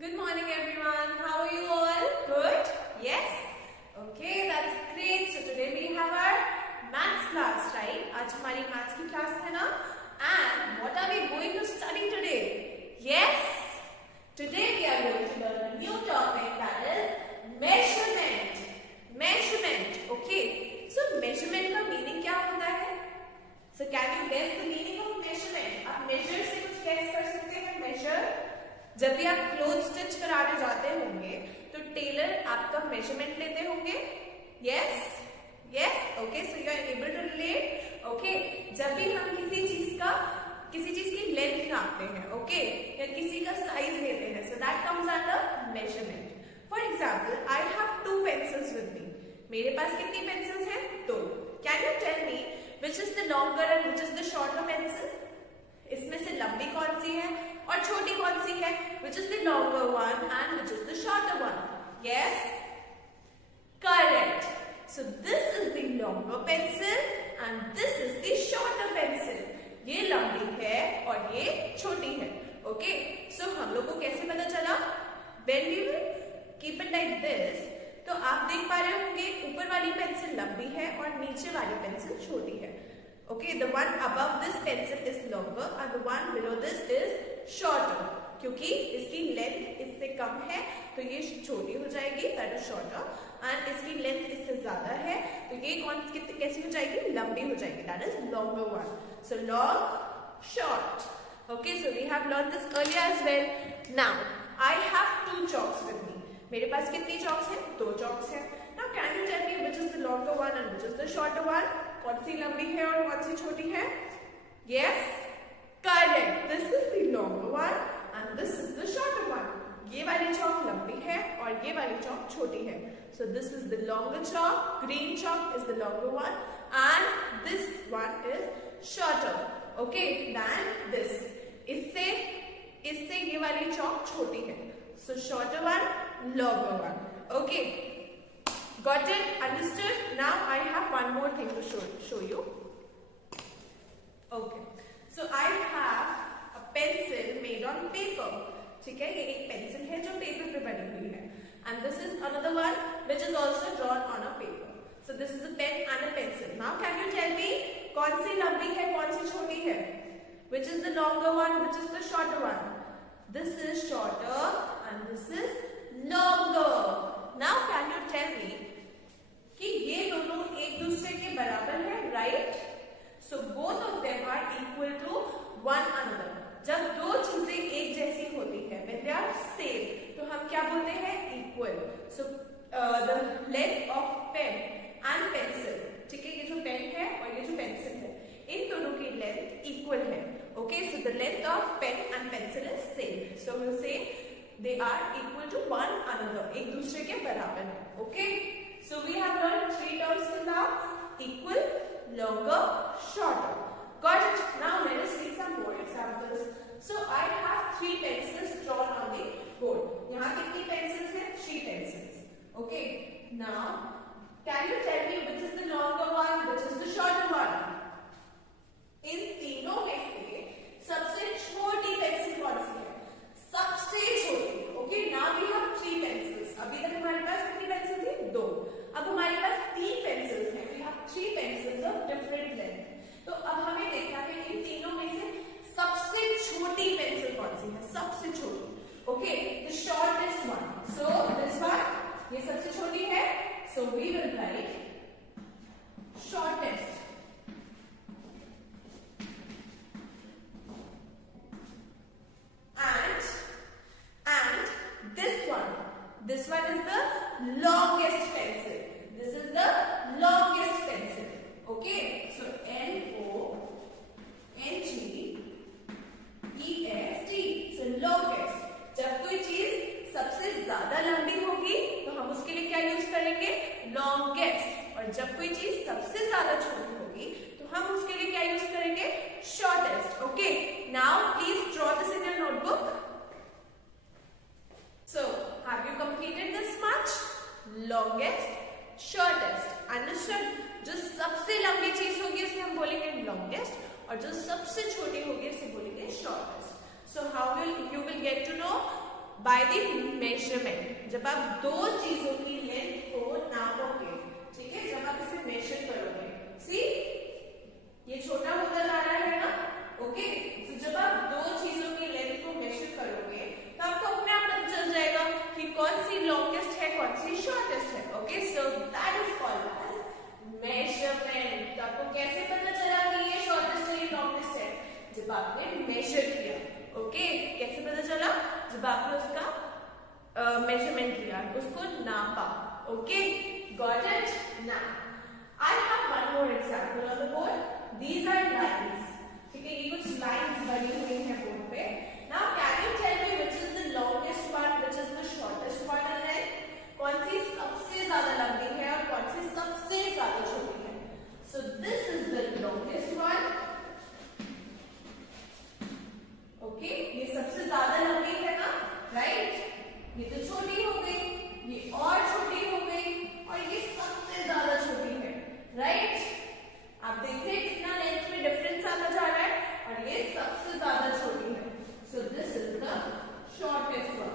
Good morning everyone. How are you all? Good? Yes? Okay, that's great. So today we have our maths class, right? आज हमारी maths की class है ना? And what are we going to study today? Yes? Today we are going to learn a new topic, that is measurement. Measurement. Okay. So measurement का meaning क्या होता है? So can you guess the meaning of measurement? आप measure से कुछ guess कर सकते हैं? Measure. जब भी आप क्लोथ स्टिच कराने जाते होंगे तो टेलर आपका मेजरमेंट लेते होंगे. Yes yes okay. So you are able to relate. Okay. जब भी हम किसी चीज की लेंथ नापते हैं, ओके, या किसी का साइज लेते हैं, so that comes under measurement. For example, I have 2 pencils with me. मेरे पास कितनी पेंसिल्स हैं? 2. Can you tell me which is the longer and which is the shorter pencil? इसमें से लंबी कौन सी है और छोटी कौन सी है? Which is the longer one and which is the shorter one? Yes? Correct. So this is the longer pencil and this is the shorter pencil. ये लंबी है और ये छोटी है. Okay? So हम लोग को कैसे पता चला? When we will keep it like this, तो आप देख पा रहे होंगे ऊपर वाली पेंसिल लंबी है और नीचे वाली पेंसिल छोटी है. Okay, the one above this pencil is longer and the one below this is shorter. क्योंकि इसकी लेंथ इससे कम है तो ये छोटी हो जाएगी, that is shorter, and इसकी लेंथ इससे ज्यादा है तो ये कैसी हो जाएगी? लंबी हो जाएगी, that is longer one. So long, short. Okay, so we have learned this earlier as well. Now, I have 2 chalks with me. मेरे पास कितनी chalks हैं? 2 chalks हैं. Now, can you tell me which is the longer one and which is the shorter one? कौन सी लंबी है और कौन सी छोटी है? Yes, correct. This is the longer one and this is the shorter one. ये वाली chalk लंबी है और ये वाली chalk छोटी है. So this is the longer chalk. Green chalk is the longer one and this one is shorter. Okay, than this. इससे ये वाली chalk छोटी है. So shorter one, longer one. Okay. Got it? Understood? Now I have one more thing to show you. Okay. So I have a pencil made on paper. ठीक है? ये एक pencil है जो पेपर पे बनी हुई है. And this is another one which is also drawn on a paper. So this is a pen and a pencil. Now can you tell me कौन सी लंबी है, कौन सी छोटी है? Which is the longer one? Which is the shorter one? This is shorter and this is longer. Now can you tell me कि ये दोनों एक दूसरे के बराबर है, right? So both of them are equal to one another. जब दो चीजें एक जैसी होती है, when they are same, तो हम क्या बोलते हैं? Equal. So the length of pen and pencil, ठीक है, ये जो पेन है और ये जो पेंसिल है, इन दोनों की लेंथ इक्वल है. Okay, so the length of pen and pencil is same. So will say they are equal to one another, एक दूसरे के बराबर है. Okay. So we have learned 3 terms till now: equal, longer, shorter. Got it? Now let us see some more examples. So I have 3 pencils drawn on the board. यहाँ कितनी pencils हैं? 3 pencils. Okay. Now can you tell me which is the longer one, which is the shorter one? इन तीनों में से सबसे छोटी pencil कौन सी है? सबसे छोटी. Okay. Now we have 3 pencils. अभी तक हमारे पास कितनी पेंसिल थी? 2. अब हमारे पास 3 पेंसिल्स हैं. We have 3 pencils of different length. तो अब हमें देखना है इन तीनों में से सबसे छोटी पेंसिल कौन सी है? सबसे छोटी. Okay, the shortest one. So this one, ये सबसे छोटी है. So we will write shortest. And this one is the longest pencil. This is the longest pencil. Okay, so L-O-N-G-E-S-T. So longest. जब कोई चीज सबसे ज्यादा लंबी होगी तो हम उसके लिए क्या यूज करेंगे? longest. और जब कोई चीज सबसे ज्यादा छोटी होगी तो हम उसके लिए क्या यूज करेंगे? shortest. Okay, now please draw this in your notebook. So have you completed this much? Longest, shortest. Understood? जो सबसे लंबी चीज होगी उसे हम बोलेंगे longest और जो सबसे छोटी होगी उसे बोलेंगे shortest. So how will you get to know by the measurement, जब आप दो चीजों की लेंथ को नापोगे, ठीक है, जब आप इसे मेजर करोगे, सी ये छोटा होता जा रहा है ना, ओके, तो जब आप दो चीजों की लेंथ को मेजर करोगे तो आपको अपने आप पता चल जाएगा कि कौन सी लॉन्गेस्ट है, कौन सी शॉर्टेस्ट है, okay, so that is called as measurement. तो आपको कैसे पता चला कि ये शॉर्टेस्ट है, ये लॉन्गेस्ट है? जब आपने मेजर किया, ओके, कैसे पता चला? जब आपने उसका मेजरमेंट किया, उसको नापा, okay, got it? Now I have one more example on the board. These are lines, ठीक है, ये कुछ लाइंस बनी हुई है बोर्ड पे। Now can you tell me which is the longest one, which is the shortest one in length? कौन सी सबसे ज्यादा लंबी है और कौन सी सबसे ज्यादा छोटी है? So this is the longest one, okay, ये सबसे ज्यादा लंबी है ना, right? ये तो छोटी हो गई, ये और छोटी हो गई और ये सबसे ज्यादा छोटी है, right? आप देखिए कितना लेंथ में डिफरेंस आता जा रहा है, और ये सबसे ज्यादा छोटी है। So this is the shortest one,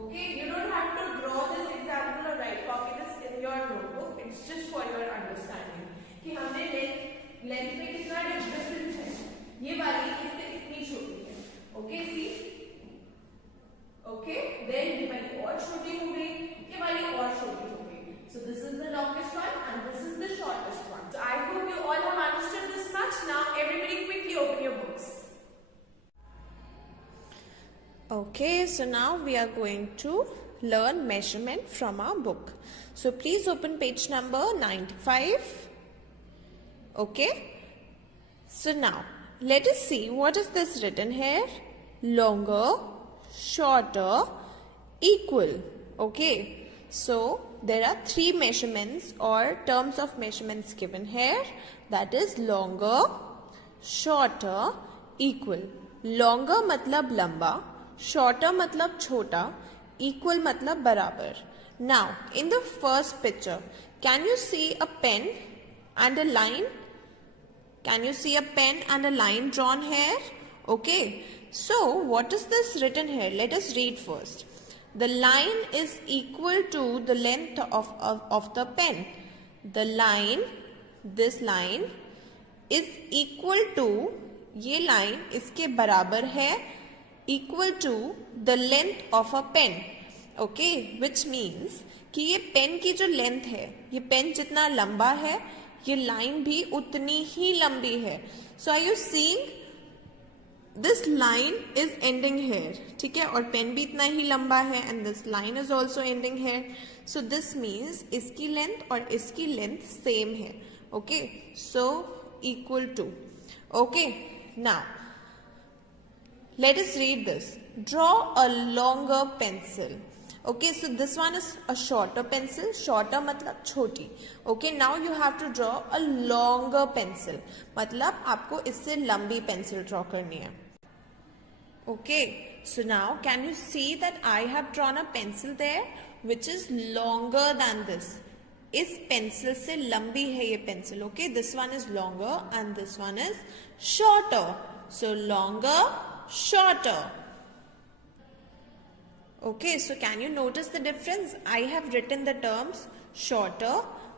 okay, you don't have to draw this example और write copy this in your notebook, it's just for your understanding कि हमने लेंथ में कितना डिफरेंस है, ये वाली इससे कितनी छोटी है, ओके, सी, ओके, देन ये वाली और छोटी हो गई, ये वाली और छोटी हो गई। So this is the longest one and this is the shortest one. So I hope you all have understood this much. Now everybody quickly open your books. Okay, so now we are going to learn measurement from our book. So please open page number 95. Okay. So now let us see what is this written here. Longer, shorter, equal. Okay. So there are three measurements or terms of measurements given here, that is longer, shorter, equal. Longer मतलब लंबा, shorter मतलब छोटा, equal मतलब बराबर. Now in the first picture, can you see a pen and a line? Can you see a pen and a line drawn here? Okay, so what is this written here? Let us read first. The line is equal to the length of the pen. The line, this line is equal to, ये line इसके बराबर है, equal to the length of a pen. Okay, which means कि ये pen की जो length है, ये पेन जितना लंबा है, ये लाइन भी उतनी ही लंबी है. So are you seeing? This line is ending here, ठीक है, और पेन भी इतना ही लंबा है, and this line is also ending here. So this means इसकी लेंथ और इसकी लेंथ सेम है, okay, so equal to. Okay, now let us read this. Draw a longer pencil. Okay, so this one is a shorter pencil. Shorter मतलब छोटी. Okay, now you have to draw a longer pencil. मतलब आपको इससे लंबी pencil draw करनी है. Okay, so now can you see that I have drawn a pencil there which is longer than this. इस pencil से लंबी है ये pencil. Okay, this one is longer and this one is shorter. So longer, shorter. Okay, so can you notice the difference? I have written the terms shorter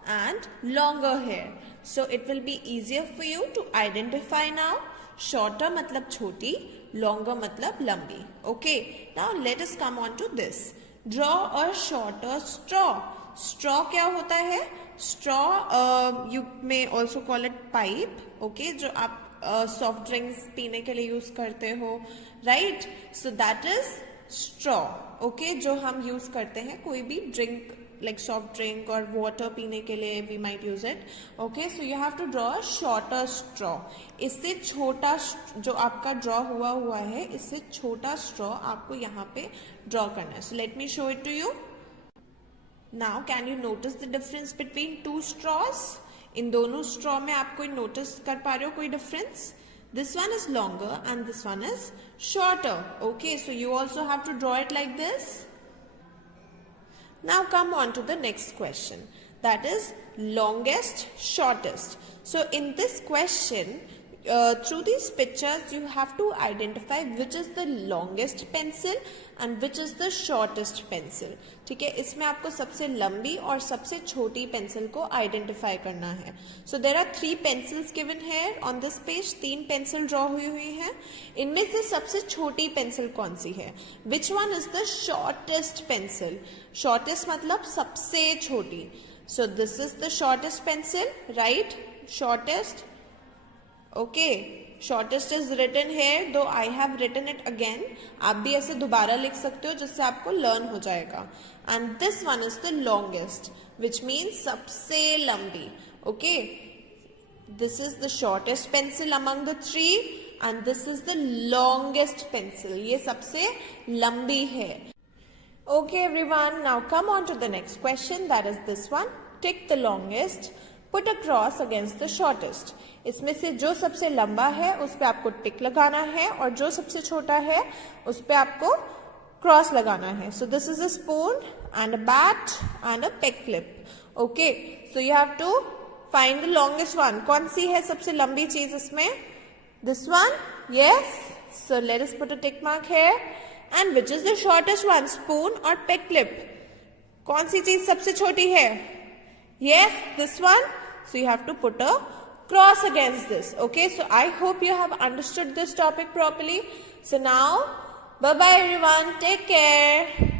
and longer here. So it will be easier for you to identify now. Shorter मतलब छोटी, longer मतलब लंबी. Okay, now let us come on to this. Draw a shorter straw. Straw क्या होता है? Straw you may also call it pipe. Okay, जो आप soft drinks पीने के लिए use करते हो, right? So that is straw. Okay, जो हम use करते हैं कोई भी drink like soft drink or water पीने के लिए we might use it. Okay, so you have to draw a shorter straw. इससे छोटा जो आपका draw हुआ है, इससे छोटा straw आपको यहाँ पे draw करना है. So let me show it to you. Now can you notice the difference between two straws? इन दोनों straw में आप कोई notice कर पा रहे हो कोई difference? This one is longer and this one is shorter. Okay, so you also have to draw it like this. Now come on to the next question, that is longest, shortest. So in this question through these pictures you have to identify which is the longest pencil and which is the shortest pencil. ठीक है, इसमें आपको सबसे लंबी और सबसे छोटी pencil को आइडेंटिफाई करना है. So there are 3 pencils given here on this page. 3 pencil draw हुई है. इनमें से सबसे छोटी पेंसिल कौन सी है? Which one is the shortest pencil? Shortest मतलब सबसे छोटी. सो this is the shortest pencil, right? Shortest. Okay, shortest is written here, though I have written it again. आप भी ऐसे दोबारा लिख सकते हो जिससे आपको लर्न हो जाएगा. And this one is the longest, which means सबसे लंबी. Okay, this is the shortest pencil among the 3 and this is the longest pencil. ये सबसे लंबी है. Okay everyone, now come on to the next question, that is this one. Tick the longest. Put a cross against the shortest. इसमें से जो सबसे लंबा है उस पे आपको टिक लगाना है और जो सबसे छोटा है उस पे आपको क्रॉस लगाना है. So this is a spoon and a bat and a peg clip. Okay, so you have to find the longest one. कौन सी है सबसे लंबी चीज इसमें? This one. Yes, so let us put a tick mark here. And which is the shortest one? Spoon और peg clip. कौन सी चीज सबसे छोटी है? Yes, this one. So you have to put a cross against this. Okay, so I hope you have understood this topic properly. So now, bye bye everyone. Take care.